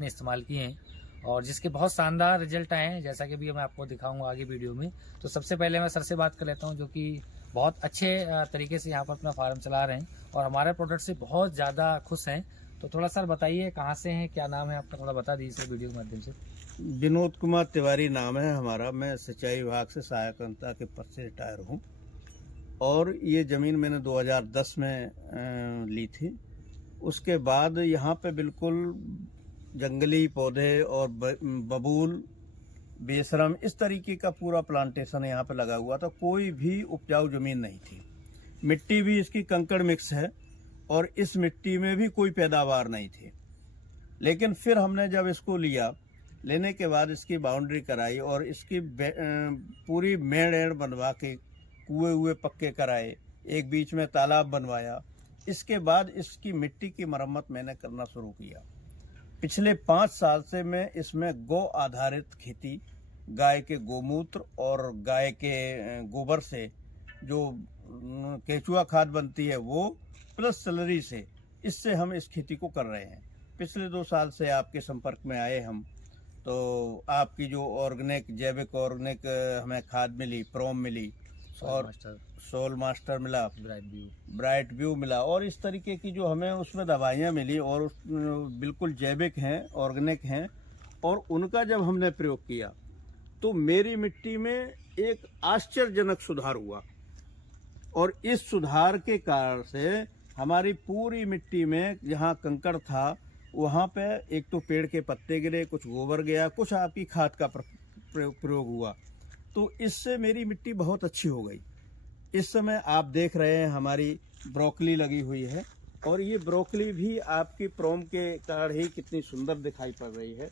आपने इस्तेमाल किए हैं और जिसके बहुत शानदार रिजल्ट आए हैं, जैसा कि भी मैं आपको दिखाऊंगा आगे वीडियो में। तो सबसे पहले मैं सर से बात कर लेता हूं, जो कि बहुत अच्छे तरीके से यहाँ पर अपना फार्म चला रहे हैं और हमारे प्रोडक्ट से बहुत ज़्यादा खुश हैं। तो थोड़ा सर बताइए कहाँ से हैं, क्या नाम है आपका, थोड़ा बता दीजिए वीडियो के माध्यम से। विनोद कुमार तिवारी नाम है हमारा। मैं सिंचाई विभाग से सहायक अभियंता के पद से रिटायर हूँ और ये ज़मीन मैंने 2010 में ली थी। उसके बाद यहाँ पे बिल्कुल जंगली पौधे और बबूल, बेशरम, इस तरीके का पूरा प्लांटेशन यहाँ पे लगा हुआ था। कोई भी उपजाऊ ज़मीन नहीं थी। मिट्टी भी इसकी कंकड़ मिक्स है और इस मिट्टी में भी कोई पैदावार नहीं थी। लेकिन फिर हमने जब इसको लिया, लेने के बाद इसकी बाउंड्री कराई और इसकी पूरी मेड़ एड़ बनवा के कुएं हुए पक्के कराए, एक बीच में तालाब बनवाया। इसके बाद इसकी मिट्टी की मरम्मत मैंने करना शुरू किया। पिछले 5 साल से मैं इसमें गौ आधारित खेती, गाय के गोमूत्र और गाय के गोबर से जो केचुआ खाद बनती है वो, प्लस सैलरी से, इससे हम इस खेती को कर रहे हैं। पिछले 2 साल से आपके संपर्क में आए हम, तो आपकी जो ऑर्गेनिक, जैविक ऑर्गेनिक हमें खाद मिली, प्रोम मिली और सोल मास्टर मिला, ब्राइट व्यू मिला और इस तरीके की जो हमें उसमें दवाइयाँ मिली और बिल्कुल जैविक हैं, ऑर्गेनिक हैं। और उनका जब हमने प्रयोग किया तो मेरी मिट्टी में एक आश्चर्यजनक सुधार हुआ और इस सुधार के कारण से हमारी पूरी मिट्टी में जहाँ कंकड़ था वहाँ पे एक तो पेड़ के पत्ते गिरे, कुछ गोबर गया, कुछ आपकी खाद का प्रयोग हुआ। तो इससे मेरी मिट्टी बहुत अच्छी हो गई। इस समय आप देख रहे हैं हमारी ब्रोकली लगी हुई है और ये ब्रोकली भी आपकी प्रोम के कारण ही कितनी सुंदर दिखाई पड़ रही है।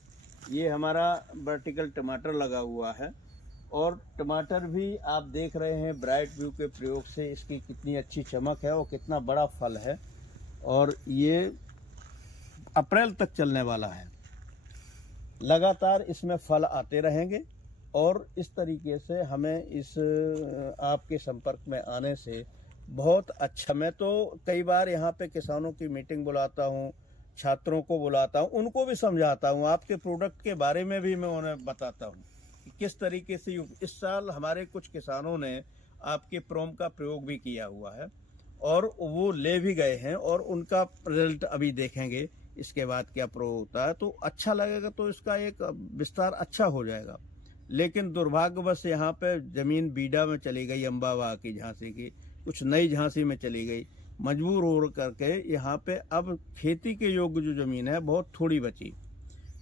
ये हमारा वर्टिकल टमाटर लगा हुआ है और टमाटर भी आप देख रहे हैं ब्राइट व्यू के प्रयोग से इसकी कितनी अच्छी चमक है और कितना बड़ा फल है और ये अप्रैल तक चलने वाला है। लगातार इसमें फल आते रहेंगे और इस तरीके से हमें इस आपके संपर्क में आने से बहुत अच्छा। मैं तो कई बार यहाँ पे किसानों की मीटिंग बुलाता हूँ, छात्रों को बुलाता हूँ, उनको भी समझाता हूँ, आपके प्रोडक्ट के बारे में भी मैं उन्हें बताता हूँ कि किस तरीके से। इस साल हमारे कुछ किसानों ने आपके प्रोम का प्रयोग भी किया हुआ है और वो ले भी गए हैं और उनका रिजल्ट अभी देखेंगे इसके बाद क्या प्रयोग होता है। तो अच्छा लगेगा तो इसका एक विस्तार अच्छा हो जाएगा। लेकिन दुर्भाग्यवश यहाँ पे ज़मीन बीडा में चली गई, अम्बावा की झांसी की, कुछ नई झांसी में चली गई। मजबूर हो करके यहाँ पे अब खेती के योग्य जो ज़मीन है बहुत थोड़ी बची।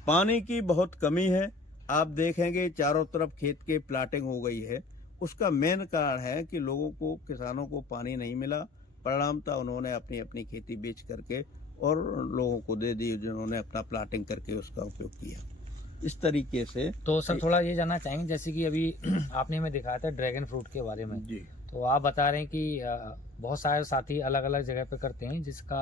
पानी की बहुत कमी है। आप देखेंगे चारों तरफ खेत के प्लाटिंग हो गई है। उसका मेन कारण है कि लोगों को, किसानों को पानी नहीं मिला। परिणामतः उन्होंने अपनी अपनी खेती बेच करके और लोगों को दे दी जिन्होंने अपना प्लाटिंग करके उसका उपयोग किया। इस तरीके से। तो सर थोड़ा ये जानना चाहेंगे, जैसे कि अभी आपने हमें दिखाया था ड्रैगन फ्रूट के बारे में जी, तो आप बता रहे हैं कि बहुत सारे साथी अलग अलग जगह पे करते हैं जिसका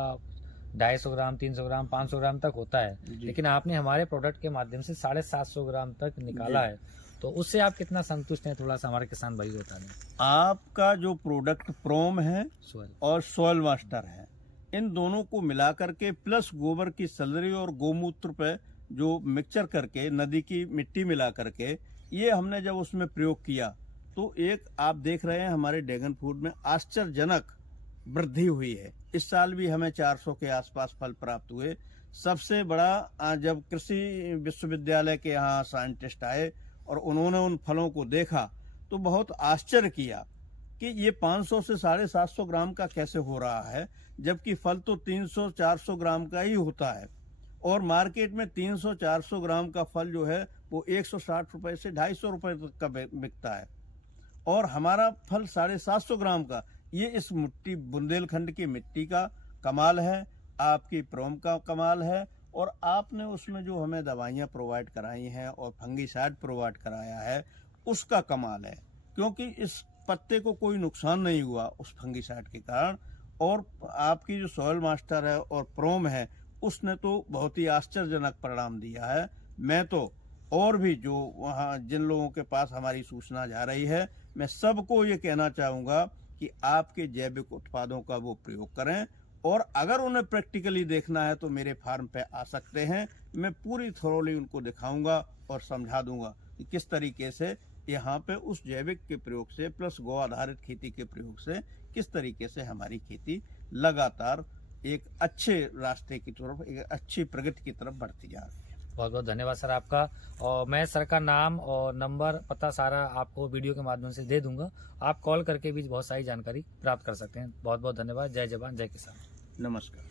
250 ग्राम, 300 ग्राम, 500 ग्राम तक होता है, लेकिन आपने हमारे प्रोडक्ट के माध्यम से 750 ग्राम तक निकाला है। तो उससे आप कितना संतुष्ट हैं, थोड़ा सा हमारे किसान भाई बता दें। आपका जो प्रोडक्ट प्रोम है और सॉइल मास्टर है, इन दोनों को मिला करके प्लस गोबर की सलरी और गोमूत्र पे जो मिक्सचर करके नदी की मिट्टी मिला करके ये हमने जब उसमें प्रयोग किया तो एक आप देख रहे हैं हमारे ड्रैगन फ्रूट में आश्चर्यजनक वृद्धि हुई है। इस साल भी हमें 400 के आसपास फल प्राप्त हुए। सबसे बड़ा जब कृषि विश्वविद्यालय के यहाँ साइंटिस्ट आए और उन्होंने उन फलों को देखा तो बहुत आश्चर्य किया कि ये 500 से 750 ग्राम का कैसे हो रहा है, जबकि फल तो 300-400 ग्राम का ही होता है और मार्केट में 300-400 ग्राम का फल जो है वो 160 रुपए से 250 रुपए तक का बिकता है और हमारा फल 750 ग्राम का। ये इस मिट्टी, बुंदेलखंड की मिट्टी का कमाल है, आपकी प्रोम का कमाल है और आपने उसमें जो हमें दवाइयाँ प्रोवाइड कराई हैं और फंगीसाइड प्रोवाइड कराया है उसका कमाल है, क्योंकि इस पत्ते को कोई नुकसान नहीं हुआ उस फंगीसाइड के कारण। और आपकी जो सॉइल मास्टर है और प्रोम है उसने तो बहुत ही आश्चर्यजनक परिणाम दिया है। मैं तो और भी जो वहाँ जिन लोगों के पास हमारी सूचना जा रही है, मैं सबको ये कहना चाहूँगा कि आपके जैविक उत्पादों का वो प्रयोग करें और अगर उन्हें प्रैक्टिकली देखना है तो मेरे फार्म पे आ सकते हैं। मैं पूरी थोरोली उनको दिखाऊंगा और समझा दूंगा कि किस तरीके से यहाँ पे उस जैविक के प्रयोग से प्लस गौ आधारित खेती के प्रयोग से किस तरीके से हमारी खेती लगातार एक अच्छे रास्ते की तरफ, एक अच्छी प्रगति की तरफ बढ़ती जा रही है। बहुत बहुत धन्यवाद सर आपका। और मैं सर का नाम और नंबर पता सारा आपको वीडियो के माध्यम से दे दूंगा। आप कॉल करके भी बहुत सारी जानकारी प्राप्त कर सकते हैं। बहुत बहुत धन्यवाद। जय जवान जय किसान। नमस्कार।